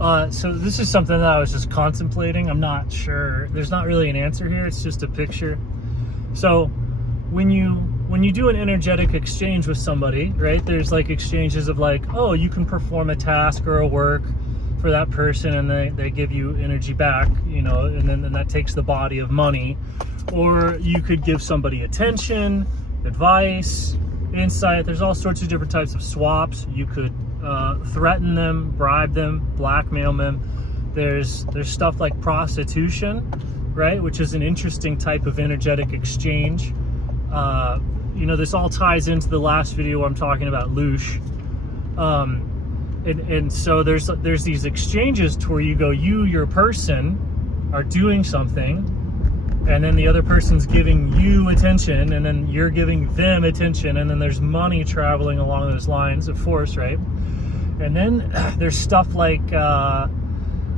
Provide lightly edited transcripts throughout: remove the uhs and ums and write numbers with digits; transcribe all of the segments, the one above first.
So this is something that I was just contemplating. I'm not sure. There's not really an answer here. It's just a picture. So when you do an energetic exchange with somebody, right? There's like exchanges of like, oh, you can perform a task or a work for that person, and they give you energy back, you know, and then that takes the body of money. Or you could give somebody attention, advice, insight. There's all sorts of different types of swaps. You could threaten them, bribe them, blackmail them. There's stuff like prostitution, right, which is an interesting type of energetic exchange. You know, this all ties into the last video where I'm talking about Loosh. And so there's these exchanges to where you go, your person are doing something, and then the other person's giving you attention, and then you're giving them attention, and then there's money traveling along those lines of force, right? And then there's stuff like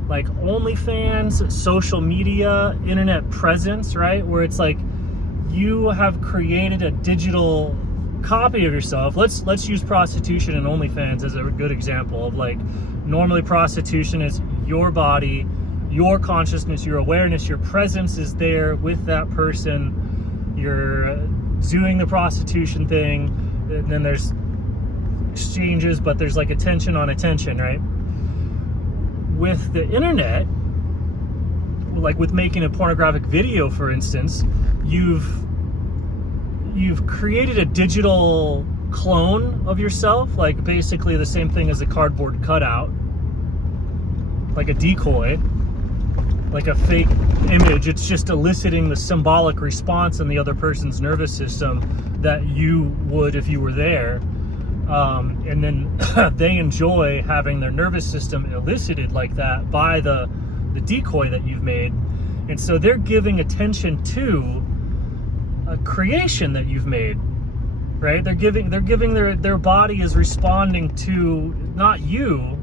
OnlyFans, social media, internet presence, right? Where it's like you have created a digital copy of yourself. Let's use prostitution and OnlyFans as a good example of like, normally prostitution is your body, your consciousness, your awareness, your presence is there with that person. You're doing the prostitution thing, and then there's exchanges, but there's like attention on attention, right? With the internet, like with making a pornographic video, for instance, you've created a digital clone of yourself, like basically the same thing as a cardboard cutout, like a decoy, like a fake image. It's just eliciting the symbolic response in the other person's nervous system that you would if you were there. And then they enjoy having their nervous system elicited like that by the decoy that you've made. And so they're giving attention to a creation that you've made, right? They're giving their body is responding to not you,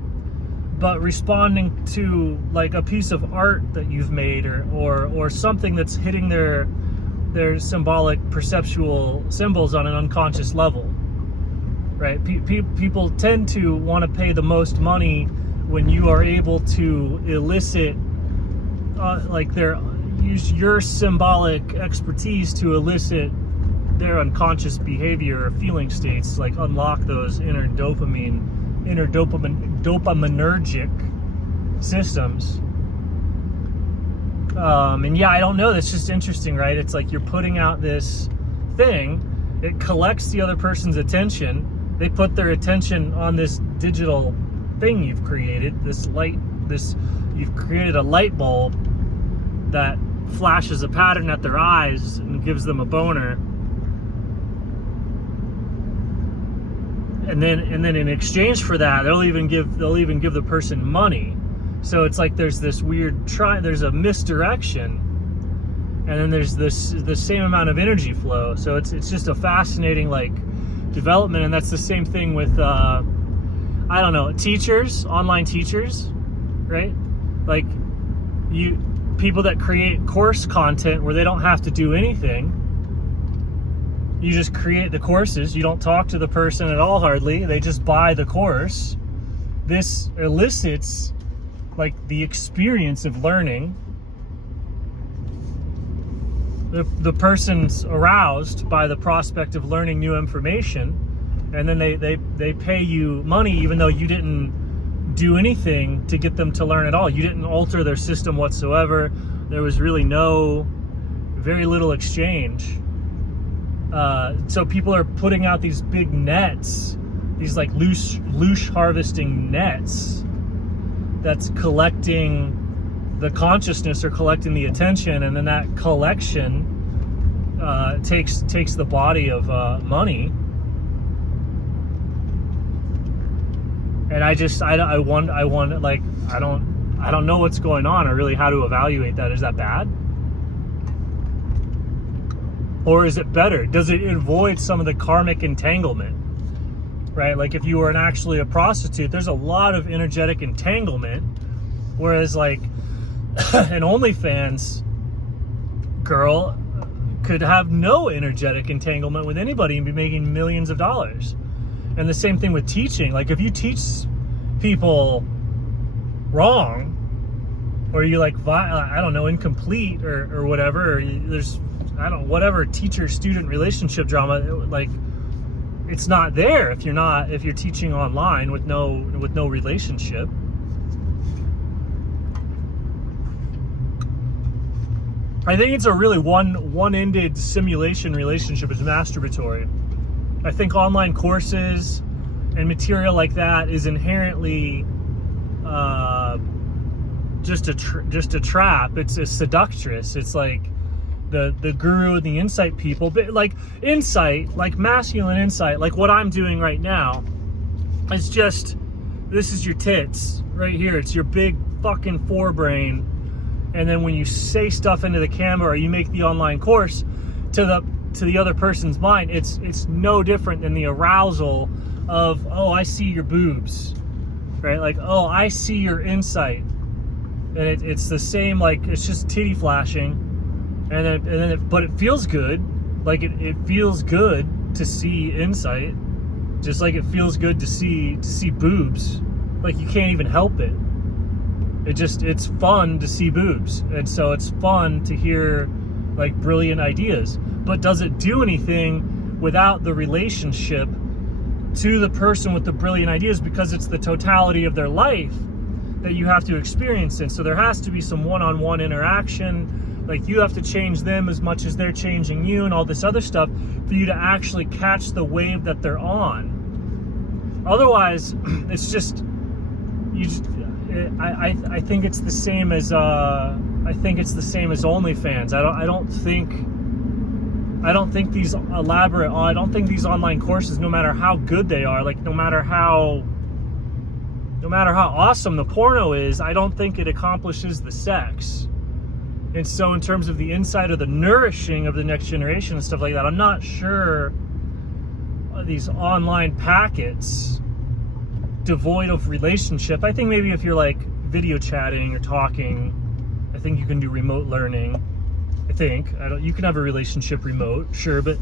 but responding to like a piece of art that you've made, or something that's hitting their symbolic perceptual symbols on an unconscious level, right? People tend to want to pay the most money when you are able to elicit use your symbolic expertise to elicit their unconscious behavior or feeling states, like unlock those inner dopaminergic systems. And yeah, I don't know, that's just interesting, right? It's like you're putting out this thing, it collects the other person's attention, they put their attention on this digital thing you've created, you've created a light bulb that flashes a pattern at their eyes and gives them a boner, and then in exchange for that they'll even give the person money. So it's like there's this weird there's a misdirection, and then there's the same amount of energy flow. So it's just a fascinating like development. And that's the same thing with I don't know, teachers, online teachers, right? Like people that create course content where they don't have to do anything. You just create the courses. You don't talk to the person at all, hardly. They just buy the course. This elicits like the experience of learning. The person's aroused by the prospect of learning new information, and then they pay you money even though you didn't do anything to get them to learn at all. You didn't alter their system whatsoever. There was really very little exchange. So people are putting out these big nets, these like Loosh harvesting nets that's collecting the consciousness or collecting the attention, and then that collection takes the body of money. And I don't know what's going on, or really how to evaluate that. Is that bad? Or is it better? Does it avoid some of the karmic entanglement? Right? Like if you were actually a prostitute, there's a lot of energetic entanglement. Whereas like an OnlyFans girl could have no energetic entanglement with anybody and be making millions of dollars. And the same thing with teaching. Like if you teach people wrong, or you like, I don't know, incomplete or whatever, or there's, I don't know, whatever teacher-student relationship drama, like, it's not there if you're teaching online with no relationship. I think it's a really one-ended simulation relationship is masturbatory. I think online courses and material like that is inherently just a trap. It's a seductress. It's like the guru and the insight people, but like insight, like masculine insight, like what I'm doing right now, it's just, this is your tits right here. It's your big fucking forebrain. And then when you say stuff into the camera or you make the online course to the other person's mind, it's no different than the arousal of, oh, I see your boobs, right? Like, oh, I see your insight. And it's the same, like, it's just titty flashing. And then but it feels good. Like it feels good to see insight, just like it feels good to see boobs. Like you can't even help it. It's fun to see boobs, and so it's fun to hear like brilliant ideas. But does it do anything without the relationship to the person with the brilliant ideas? Because it's the totality of their life that you have to experience in. So there has to be some one-on-one interaction. Like you have to change them as much as they're changing you, and all this other stuff for you to actually catch the wave that they're on. Otherwise, it's just I think it's the same as OnlyFans. I don't think these elaborate, I don't think these online courses, no matter how good they are, like no matter how awesome the porno is, I don't think it accomplishes the sex. And so in terms of the insight or the nourishing of the next generation and stuff like that, I'm not sure these online packets devoid of relationship. I think maybe if you're like video chatting or talking, I think you can do remote learning. You can have a relationship remote, sure, but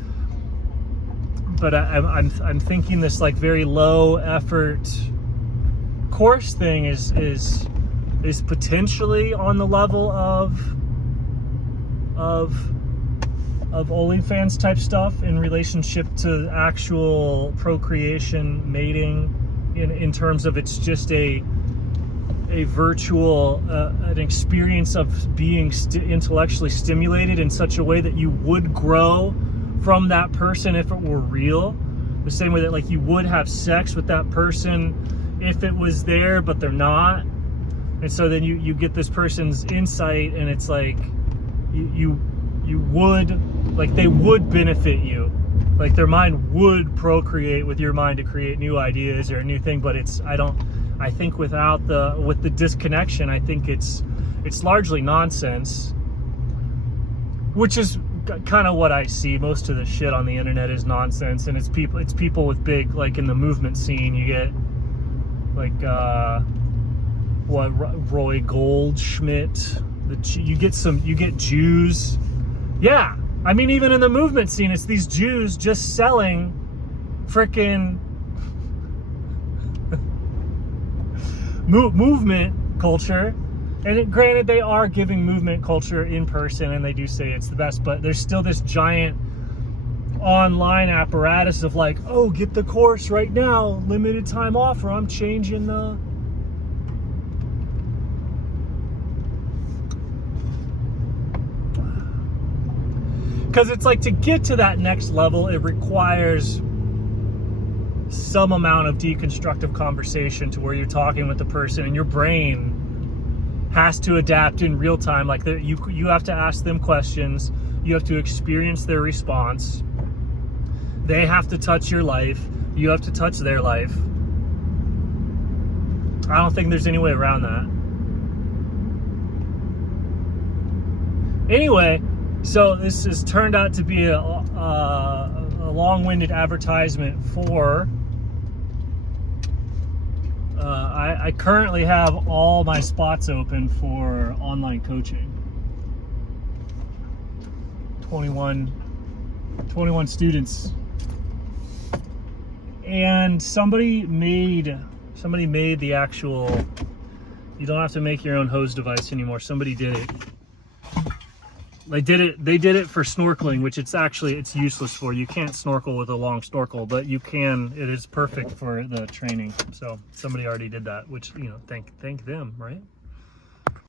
I'm thinking this like very low effort course thing is potentially on the level of OnlyFans type stuff in relationship to actual procreation, mating, in terms of it's just a virtual an experience of being intellectually stimulated in such a way that you would grow from that person if it were real, the same way that like you would have sex with that person if it was there but they're not. And so then you get this person's insight, and it's like you would, like, they would benefit you, like their mind would procreate with your mind to create new ideas or a new thing. But I think with the disconnection, I think it's largely nonsense, which is kind of what I see. Most of the shit on the internet is nonsense, and it's people with big, like in the movement scene, you get like Roy Goldschmidt, you get Jews. Yeah, I mean, even in the movement scene, it's these Jews just selling frickin' movement culture. And granted, they are giving movement culture in person, and they do say it's the best, but there's still this giant online apparatus of like, oh, get the course right now, limited time offer, I'm changing the... Because it's like, to get to that next level, it requires some amount of deconstructive conversation to where you're talking with the person and your brain has to adapt in real time. Like you have to ask them questions, you have to experience their response, they have to touch your life, you have to touch their life. I don't think there's any way around that. Anyway, so this has turned out to be a long-winded advertisement for I currently have all my spots open for online coaching. 21 students. And somebody made the actual You don't have to make your own hose device anymore. Somebody did it. They did it for snorkeling, which it's useless for. You can't snorkel with a long snorkel, but you can. It is perfect for the training. So somebody already did that, which, you know, thank them, right?